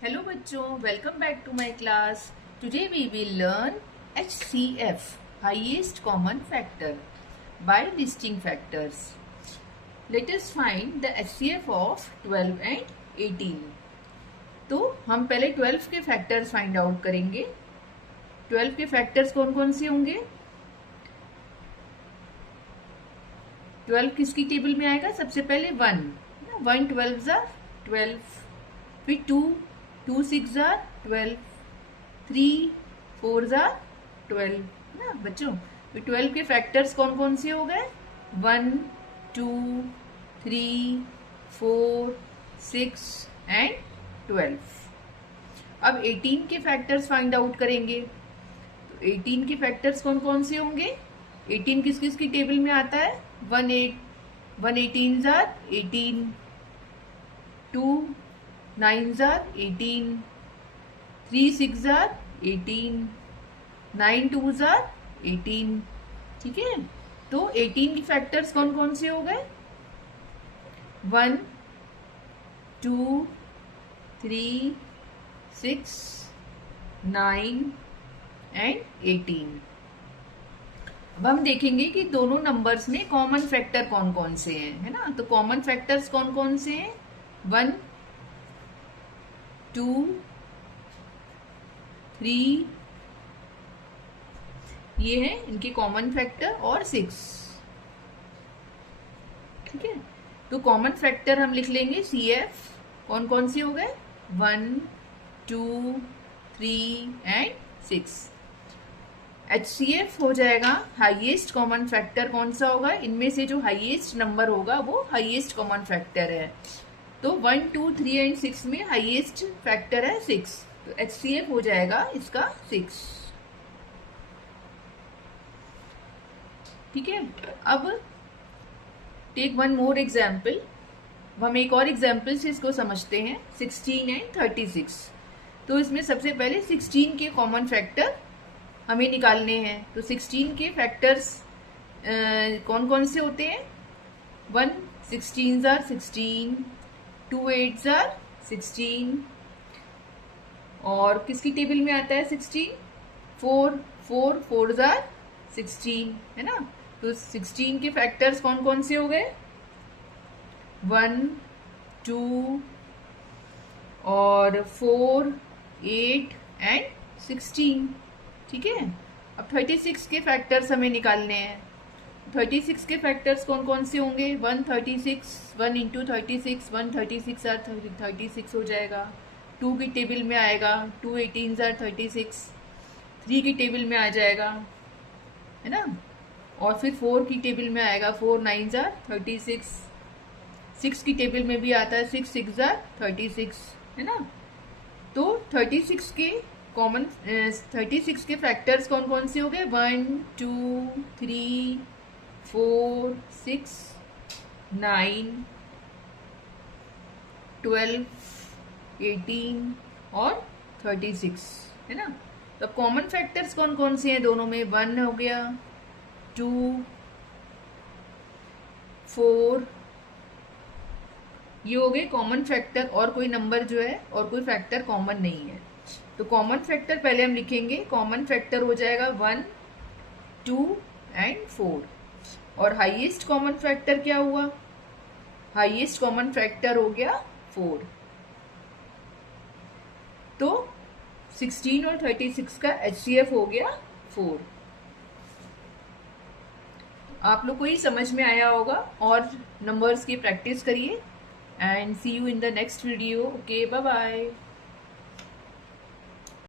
Hello बच्चों, welcome back to my class. Today we will learn HCF, highest common factor, by listing factors. Let us find the HCF of 12 and 18. तो हम पहले 12 के factors find out करेंगे. 12 के factors कौन कौन से होंगे? 12 किसकी टेबल में आएगा? सबसे पहले 1 12 जार 12, फिर 2 6 जार 12, 3 4 जार 12 ना बच्चों. फिर 12 के फैक्टर्स कौन कौन से हो गए? 1 2 3 4 6 एंड 12. अब 18 के फैक्टर्स फाइंड आउट करेंगे. तो 18 के फैक्टर्स कौन कौन से होंगे? 18 किस किस की टेबल में आता है? 1 18 जार 18, 2 9 जार 18, 3 6 जार 18, 9 2 जार 18. ठीक है, तो 18 की फैक्टर्स कौन कौन से हो गए? 1 2 3 6 9 एंड 18. अब हम देखेंगे कि दोनों नंबर्स में कॉमन फैक्टर कौन कौन से हैं, है ना. तो कॉमन फैक्टर्स कौन कौन से हैं? 1 2 3 ये है इनके कॉमन फैक्टर, और 6. ठीक है, तो कॉमन फैक्टर हम लिख लेंगे CF. कौन कौन से हो गए? 1 2 3 एंड 6. HCF हो जाएगा हाईएस्ट कॉमन फैक्टर. कौन सा होगा? इनमें से जो हाईएस्ट नंबर होगा वो हाईएस्ट कॉमन फैक्टर है. तो 1 2 3 एंड 6 में हाईएस्ट फैक्टर है 6. तो HCF हो जाएगा इसका 6. ठीक है, अब टेक वन मोर एग्जाम्पल. हम एक और एग्जाम्पल से इसको समझते हैं. 16 एंड 36. तो इसमें सबसे पहले 16 के कॉमन फैक्टर हमें निकालने हैं. तो 16 के फैक्टर्स कौन कौन से होते हैं? 1 16 जार 16, 2 8 जार 16, और किसकी टेबल में आता है 16? 4 जार 16, है ना. तो 16 के फैक्टर्स कौन कौन से हो गए? 1 2 और 4 8 एंड 16. ठीक है, अब 36 के फैक्टर्स हमें निकालने हैं. 36 के फैक्टर्स कौन कौन से होंगे? 136, 1 इंटू 36, 136 जार 36 हो जाएगा. 2 की टेबल में आएगा 2 18 जार 36, 3 की टेबल में आ जाएगा, है ना. और फिर 4 की टेबल में आएगा 4 9 जार 36, 6 की टेबल में भी आता है 6 6 जार 36, है ना. तो 36 के कॉमन 36 के फैक्टर्स कौन कौन से हो गए? 1 2 3 4 6 9 12 18 और 36, है ना. तो कॉमन फैक्टर्स कौन कौन से हैं दोनों में? 1 हो गया, 2 4, ये हो गए कॉमन फैक्टर. और कोई नंबर जो है और कोई फैक्टर कॉमन नहीं है. तो कॉमन फैक्टर पहले हम लिखेंगे. कॉमन फैक्टर हो जाएगा 1 2 एंड 4. और हाईएस्ट कॉमन फैक्टर क्या हुआ? हाईएस्ट कॉमन फैक्टर हो गया 4. तो 16 और 36 का HCF हो गया 4. आप लोग को ही समझ में आया होगा. और नंबर्स की प्रैक्टिस करिए. And see you in the next video. Okay, bye bye.